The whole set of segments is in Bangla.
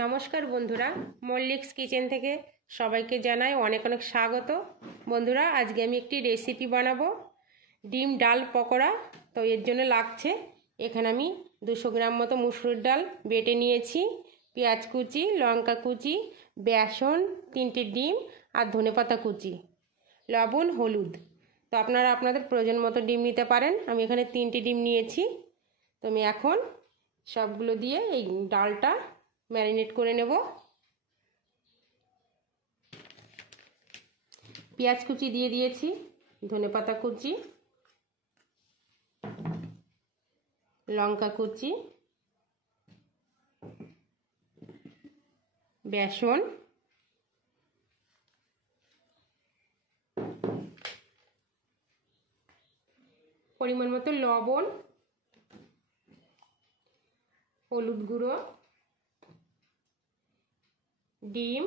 নমস্কার বন্ধুরা, মল্লিকস কিচেন থেকে সবাইকে জানাই অনেক অনেক স্বাগত। বন্ধুরা, আজকে আমি একটি রেসিপি বানাবো, ডিম ডাল পকোড়া। তো এর জন্য লাগছে, এখানে আমি 200 গ্রাম মতো মুসুর ডাল বেটে নিয়েছি, পেঁয়াজ কুচি, লঙ্কা কুচি, বেসন, 3টে ডিম আর ধনেপাতা কুচি, লবণ, হলুদ। তো আপনারা আপনাদের প্রয়োজন মতো ডিম নিতে পারেন। আমি এখানে 3টে ডিম নিয়েছি। তো আমি এখন সবগুলো দিয়ে এই ডালটা ম্যারিনেট করে নেব। পেঁয়াজ কুচি দিয়ে দিয়েছি, ধনেপাতা কুচি, লঙ্কা কুচি, বেসন, পরিমাণ মতো লবণ, হলুদ গুঁড়ো, ডিম,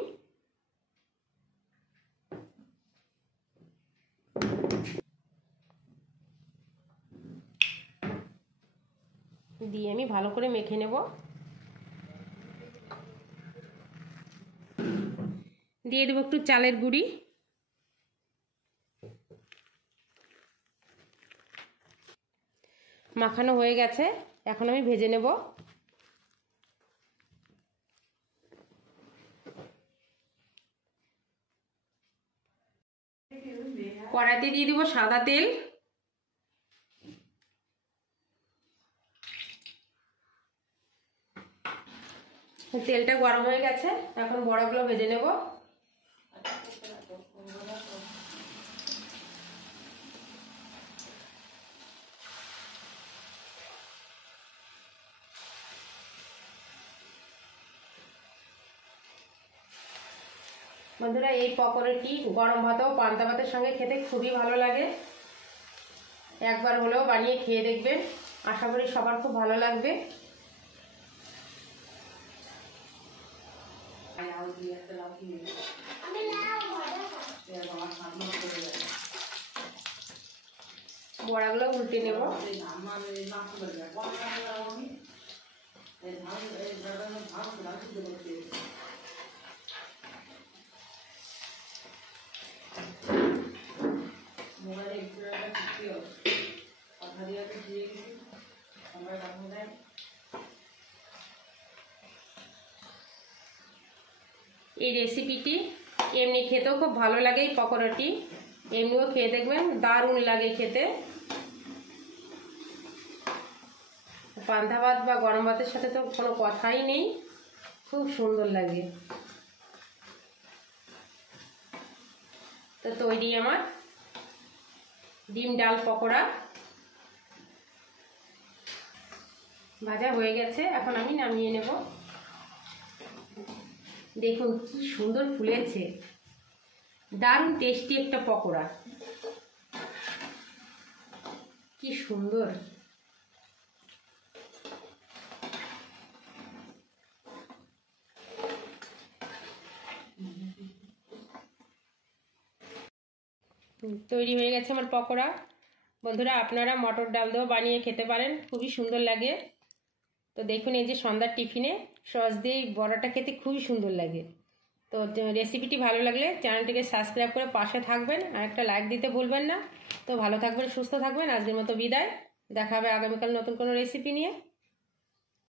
দিয়ে আমি ভালো করে মেখে নেব। দিয়ে দেবো একটু চালের গুঁড়ি, মাখানো হয়ে গেছে। এখন আমি ভেজে নেব। কড়াইতে দিয়ে দেবো সাদা তেল। তেলটা গরম হয়ে গেছে, এখন বড়াগুলো ভেজে নেব। বন্ধুরা, এই পকোড়াটি গরম ভাত ও পান্তা ভাতের সঙ্গে খেতে খুবই ভালো লাগে। একবার হলেও বানিয়ে খেয়ে দেখবেন, আশা করি সবার খুব ভালো লাগবে। বড়াগুলো উল্টে নেব। এই রেসিপিটি এমনি খেতেও খুব ভালো লাগে। এই পকোড়াটি এমনিও খেয়ে দেখবেন, দারুণ লাগে খেতে। পান্তা ভাত বা গরম ভাতের সাথে তো কোনো কথাই নেই, খুব সুন্দর লাগে। তো তৈরি আমার ডিম ডাল পকোড়া। ভাজা হয়ে গেছে, এখন আমি নামিয়ে নেব। দেখুন কি সুন্দর ফুলেছে, দারুণ টেস্টি একটা পকোড়া, কি সুন্দর। তৈরি হয়ে গেছে আমার পকোড়া। বন্ধুরা, আপনারা মটর ডাল দিয়েও বানিয়ে খেতে পারেন, খুবই সুন্দর লাগে। তো দেখুন, এই যে সন্ধ্যার টিফিনে সস দিয়ে বড়াটা খেতে খুবই সুন্দর লাগে। তো রেসিপিটি ভালো লাগলে চ্যানেলটিকে সাবস্ক্রাইব করে পাশে থাকবেন, আর একটা লাইক দিতে ভুলবেন না। তো ভালো থাকবেন, সুস্থ থাকবেন। আজকের মতো বিদায়, দেখা হবে আগামীকাল নতুন কোনো রেসিপি নিয়ে।